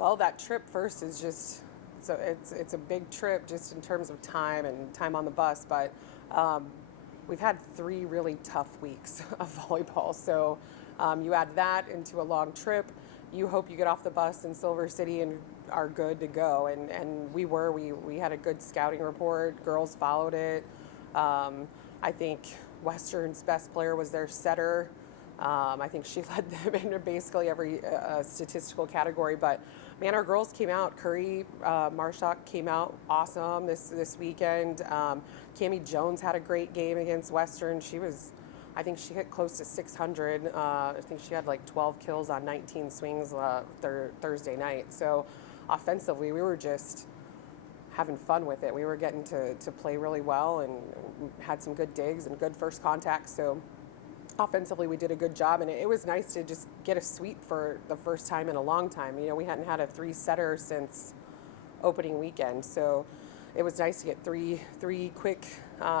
Well, that trip first is just so it's a big trip just in terms of time and time on the bus, but um, we've had 3 really tough weeks of volleyball. So you add that into a long trip. You hope you get off the bus in Silver City and are good to go. And we had a good scouting report. Girls followed it. I think Western's best player was their setter. I think she led them in basically every statistical category. But man, our girls came out. Curry Marshak came out awesome this weekend. Cammie Jones had a great game against Western. I think she hit close to 600. I think she had like 12 kills on 19 swings Thursday night. So offensively, we were just having fun with it. We were getting to play really well and had some good digs and good first contact. So offensively, we did a good job, and it was nice to just get a sweep for the first time in a long time. We hadn't had a 3-setter since opening weekend, so it was nice to get three quick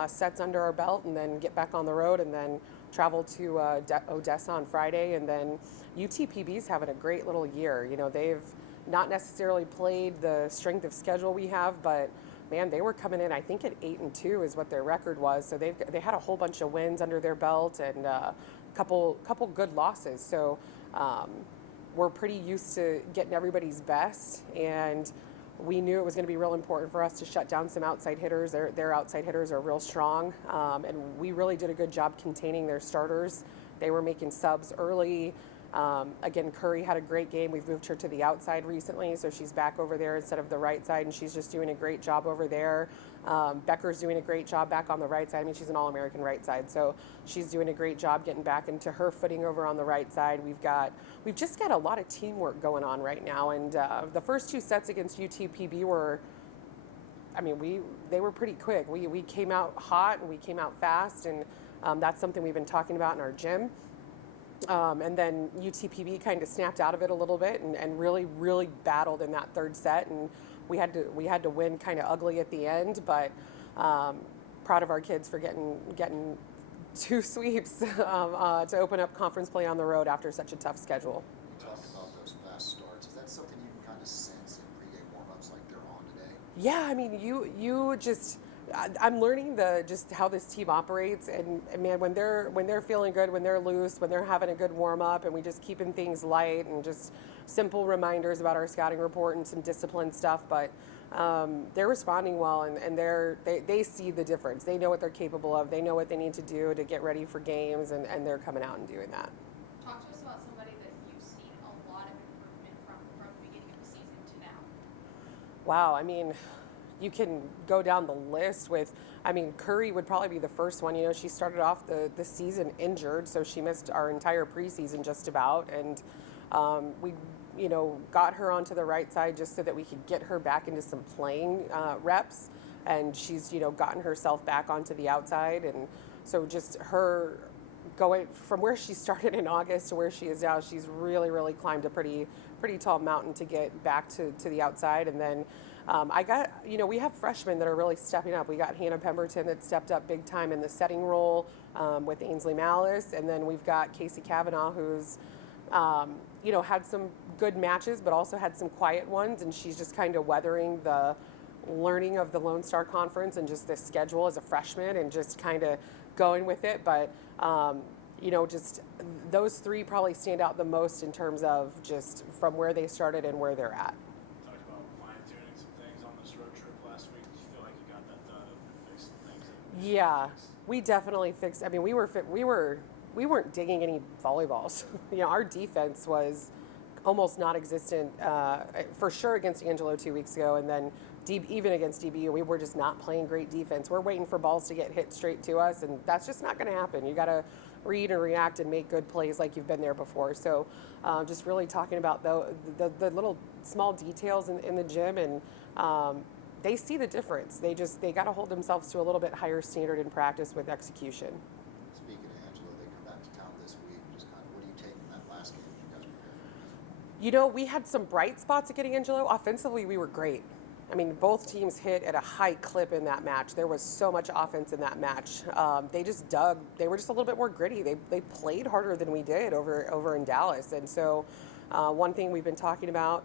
sets under our belt, and then get back on the road, and then travel to Odessa on Friday, and then UTPB's having a great little year. They've not necessarily played the strength of schedule we have, but man, they were coming in, I think at 8-2 is what their record was. So they had a whole bunch of wins under their belt and a couple good losses. So we're pretty used to getting everybody's best, and we knew it was going to be real important for us to shut down some outside hitters. Their outside hitters are real strong, and we really did a good job containing their starters. They were making subs early. Again, Curry had a great game. We've moved her to the outside recently, so she's back over there instead of the right side, and she's just doing a great job over there. Becker's doing a great job back on the right side. I mean, she's an All-American right side, so she's doing a great job getting back into her footing over on the right side. We've just got a lot of teamwork going on right now, and the first 2 sets against UTPB they were pretty quick. We came out hot and we came out fast, and that's something we've been talking about in our gym. And then UTPB kind of snapped out of it a little bit and really, really battled in that 3rd set, and we had to win kind of ugly at the end. But proud of our kids for getting 2 sweeps to open up conference play on the road after such a tough schedule. You talk about those fast starts. Is that something you can kind of sense in pregame warmups like they're on today? Yeah, I mean, you just. I'm learning just how this team operates, and man, when they're feeling good, when they're loose, when they're having a good warm up, and we just keeping things light and just simple reminders about our scouting report and some discipline stuff. But they're responding well, and they see the difference. They know what they're capable of. They know what they need to do to get ready for games, and they're coming out and doing that. Talk to us about somebody that you've seen a lot of improvement from the beginning of the season to now. Wow, I mean, you can go down the list Curry would probably be the first one. She started off the season injured, so she missed our entire preseason just about. And we, got her onto the right side just so that we could get her back into some playing reps. And she's, gotten herself back onto the outside. And so just her going from where she started in August to where she is now, she's really, really climbed a pretty tall mountain to get back to the outside. And then we have freshmen that are really stepping up. We got Hannah Pemberton that stepped up big time in the setting role with Ainsley Malice. And then we've got Casey Kavanaugh, who's, had some good matches, but also had some quiet ones. And she's just kind of weathering the learning of the Lone Star Conference and just the schedule as a freshman and just kind of going with it. But, just those 3 probably stand out the most in terms of just from where they started and where they're at. Talked about fine-tuning some things on this road trip last week. Do you feel like you got that done and fixed some things? Yeah, we definitely fixed. I mean, we weren't digging any volleyballs. Our defense was almost non-existent for sure against Angelo 2 weeks ago, and then even against DBU, we were just not playing great defense. We're waiting for balls to get hit straight to us, and that's just not going to happen. You got to read and react and make good plays like you've been there before. So just really talking about the little small details in the gym, and they see the difference. They got to hold themselves to a little bit higher standard in practice with execution. Speaking of Angelo, they come back to town this week. Just kind of what do you take from that last game you guys prepared for? We had some bright spots at getting Angelo. Offensively, we were great. I mean, both teams hit at a high clip in that match. There was so much offense in that match. They just dug. They were just a little bit more gritty. They played harder than we did over in Dallas. And so one thing we've been talking about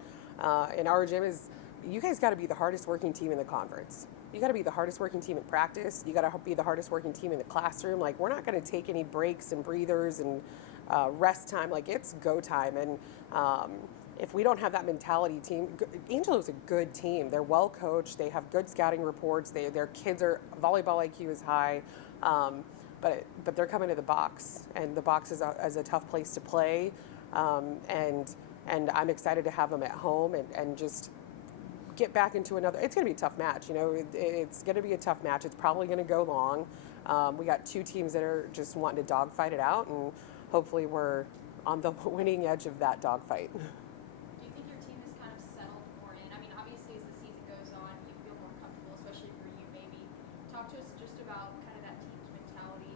in our gym is you guys got to be the hardest working team in the conference. You got to be the hardest working team in practice. You got to be the hardest working team in the classroom. Like, we're not going to take any breaks and breathers and rest time. Like, it's go time. And if we don't have that mentality, Angelo's a good team. They're well coached. They have good scouting reports. Their kids are volleyball IQ is high. But they're coming to the box, and the box is a tough place to play. And I'm excited to have them at home and just get back into another. It's going to be a tough match. It's going to be a tough match. It's probably going to go long. We got two teams that are just wanting to dogfight it out, and hopefully we're on the winning edge of that dogfight. Do you think your team has kind of settled more in? I mean, obviously, as the season goes on, you feel more comfortable, especially for you, maybe. Talk to us just about kind of that team's mentality,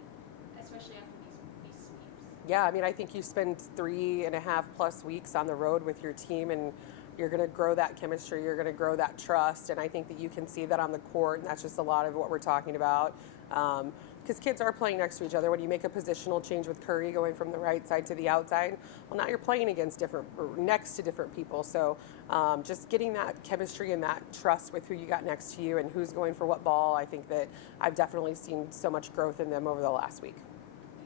especially after these sweeps. Yeah, I mean, I think you spend 3.5+ weeks on the road with your team, and you're going to grow that chemistry, you're going to grow that trust, and I think that you can see that on the court, and that's just a lot of what we're talking about. Because kids are playing next to each other. When you make a positional change with Curry going from the right side to the outside, well, now you're playing next to different people. So just getting that chemistry and that trust with who you got next to you and who's going for what ball, I think that I've definitely seen so much growth in them over the last week.